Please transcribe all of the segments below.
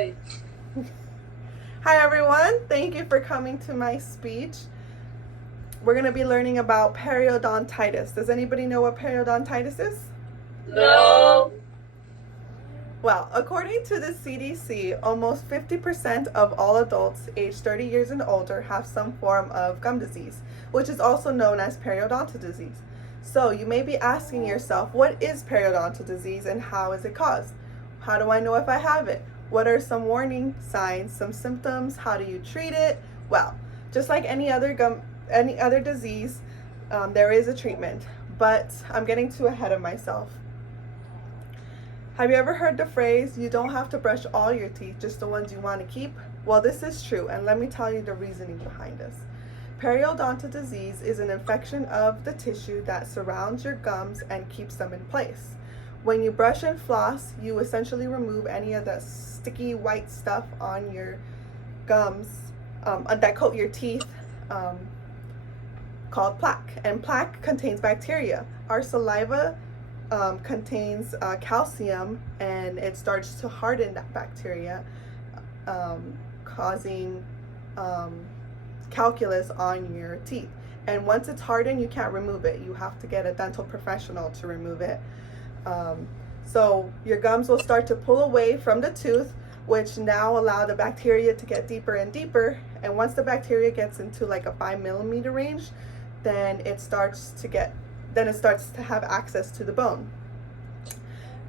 Hi everyone, thank you for coming to my speech. We're going to be learning about periodontitis. Does anybody know what periodontitis is? No. Well, according to the CDC, almost 50% of all adults aged 30 years and older have some form of gum disease, which is also known as periodontal disease. So you may be asking yourself, what is periodontal disease and how is it caused? How do I know if I have it? What are some warning signs, some symptoms? How do you treat it? Well, just like any other disease, there is a treatment, but I'm getting too ahead of myself. Have you ever heard the phrase, you don't have to brush all your teeth, just the ones you want to keep? Well, this is true, and let me tell you the reasoning behind this. Periodontal disease is an infection of the tissue that surrounds your gums and keeps them in place. When you brush and floss, you essentially remove any of the sticky white stuff on your gums that coat your teeth, called plaque. And plaque contains bacteria. Our saliva contains calcium, and it starts to harden that bacteria, causing calculus on your teeth. And once it's hardened, you can't remove it. You have to get a dental professional to remove it. So your gums will start to pull away from the tooth, which now allow the bacteria to get deeper and deeper. And once the bacteria gets into like a 5 millimeter range, then it starts to have access to the bone.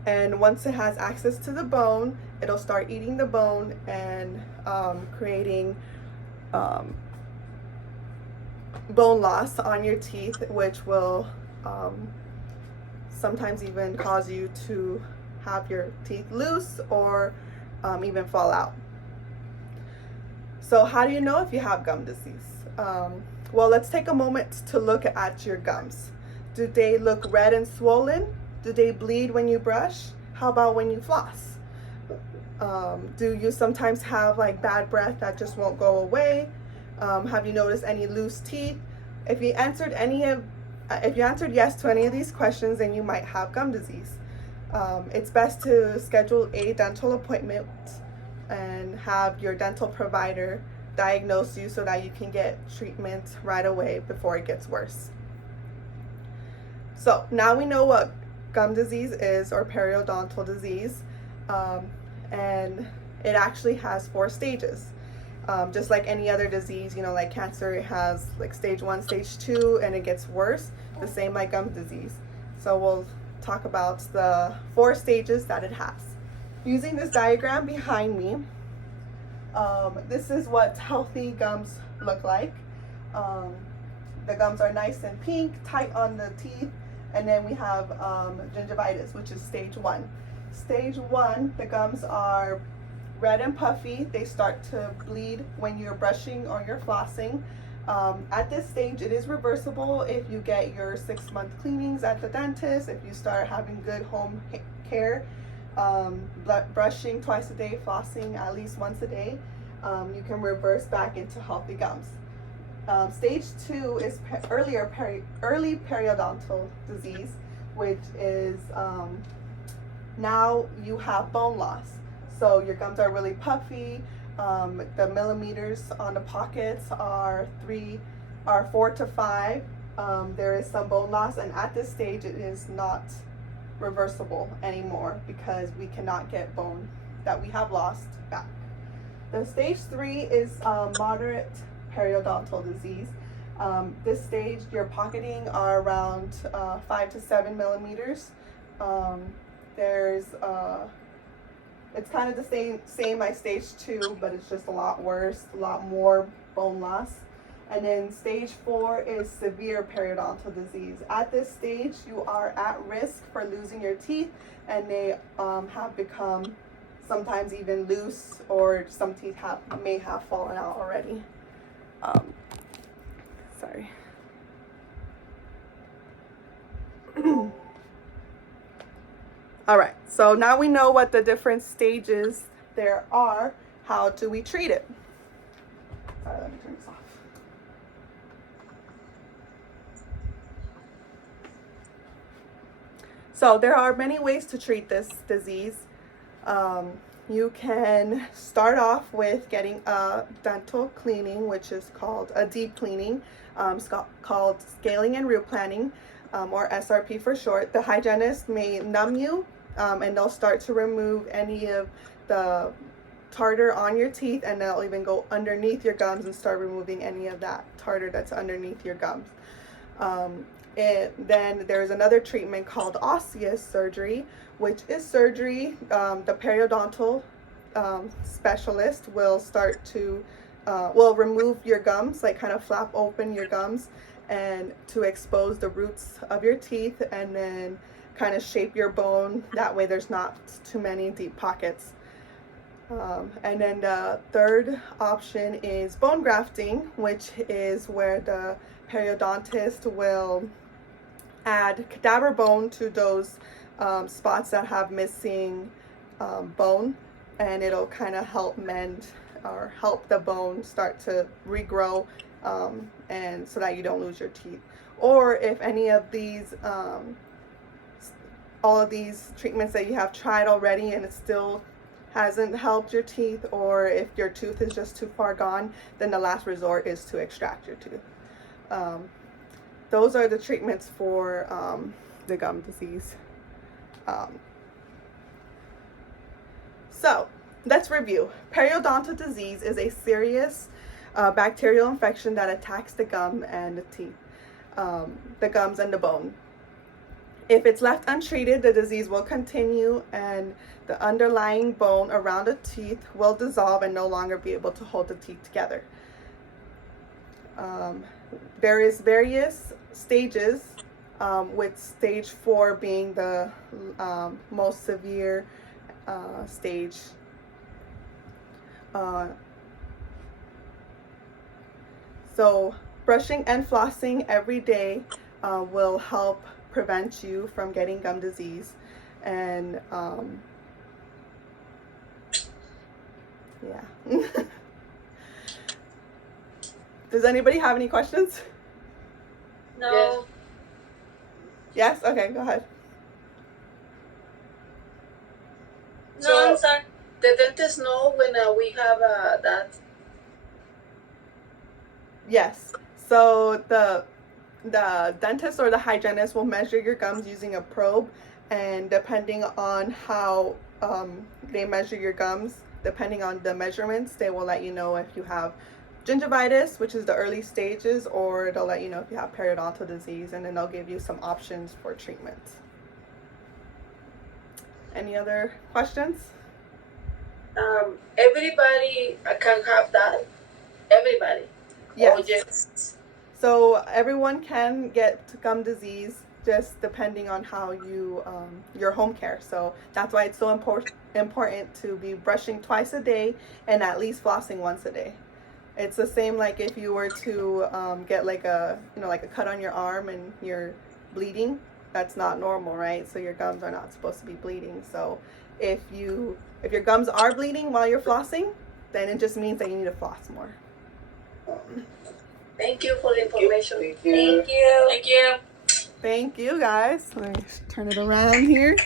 And once it has access to the bone, it'll start eating the bone and creating bone loss on your teeth, which will sometimes even cause you to have your teeth loose or even fall out. So how do you know if you have gum disease? Well, let's take a moment to look at your gums. Do they look red and swollen? Do they bleed when you brush? How about when you floss? Do you sometimes have like bad breath that just won't go away? Have you noticed any loose teeth? If you answered yes to any of these questions, then you might have gum disease. It's best to schedule a dental appointment and have your dental provider diagnose you so that you can get treatment right away before it gets worse. So now we know what gum disease is, or periodontal disease, and it actually has 4 stages. Just like any other disease, like cancer, it has like stage 1, stage 2, and it gets worse, the same like gum disease. So we'll talk about the 4 stages that it has. Using this diagram behind me, this is what healthy gums look like. The gums are nice and pink, tight on the teeth, and then we have gingivitis, which is stage 1. Stage 1, the gums are red and puffy. They start to bleed when you're brushing or you're flossing. At this stage, it is reversible if you get your 6-month cleanings at the dentist, if you start having good home care, brushing twice a day, flossing at least once a day, you can reverse back into healthy gums. Stage 2 is early periodontal disease, which is now you have bone loss. So your gums are really puffy. The millimeters on the pockets are 4 to 5. There is some bone loss, and at this stage it is not reversible anymore because we cannot get bone that we have lost back. The stage 3 is moderate periodontal disease. This stage, your pocketing are around 5 to 7 millimeters. It's kind of the same like stage 2, but it's just a lot worse, a lot more bone loss. And then stage 4 is severe periodontal disease. At this stage, you are at risk for losing your teeth, and they have become sometimes even loose, or some teeth may have fallen out already. Sorry. All right, so now we know what the different stages there are. How do we treat it? Sorry, let me turn this off. So there are many ways to treat this disease. you can start off with getting a dental cleaning, which is called a deep cleaning. It's called scaling and root planning, or SRP for short. The hygienist may numb you, and they'll start to remove any of the tartar on your teeth, and they'll even go underneath your gums and start removing any of that tartar that's underneath your gums. Then there's another treatment called osseous surgery, which is surgery. The periodontal specialist will start to will remove your gums, like kind of flap open your gums and to expose the roots of your teeth, and then kind of shape your bone. That way there's not too many deep pockets. And then the third option is bone grafting, which is where the periodontist will add cadaver bone to those spots that have missing bone, and it'll kind of help mend or help the bone start to regrow, and so that you don't lose your teeth. Or if any of these all of these treatments that you have tried already and it still hasn't helped your teeth, or if your tooth is just too far gone, then the last resort is to extract your tooth. Those are the treatments for the gum disease. So let's review. Periodontal disease is a serious bacterial infection that attacks the gum and the teeth, the gums and the bone. If it's left untreated, the disease will continue, and the underlying bone around the teeth will dissolve and no longer be able to hold the teeth together. There is various stages, with stage 4 being the most severe stage. So brushing and flossing every day will help prevent you from getting gum disease. And yeah. Does anybody have any questions? No. Yes? Okay, go ahead. No, I'm sorry. The dentist know when we have that. Yes. So the dentist or the hygienist will measure your gums using a probe, and depending on how they measure your gums, depending on the measurements, they will let you know if you have gingivitis, which is the early stages, or they'll let you know if you have periodontal disease, and then they'll give you some options for treatment. Any other questions? Everybody can have that. Everybody. Yes. Or just So everyone can get gum disease, just depending on how you your home care. So that's why it's so important to be brushing twice a day and at least flossing once a day. It's the same like if you were to get like a like a cut on your arm and you're bleeding. That's not normal, right? So your gums are not supposed to be bleeding. So if your gums are bleeding while you're flossing, then it just means that you need to floss more. thank you for the information. Thank you. Thank you. Thank you, guys. Let me turn it around here.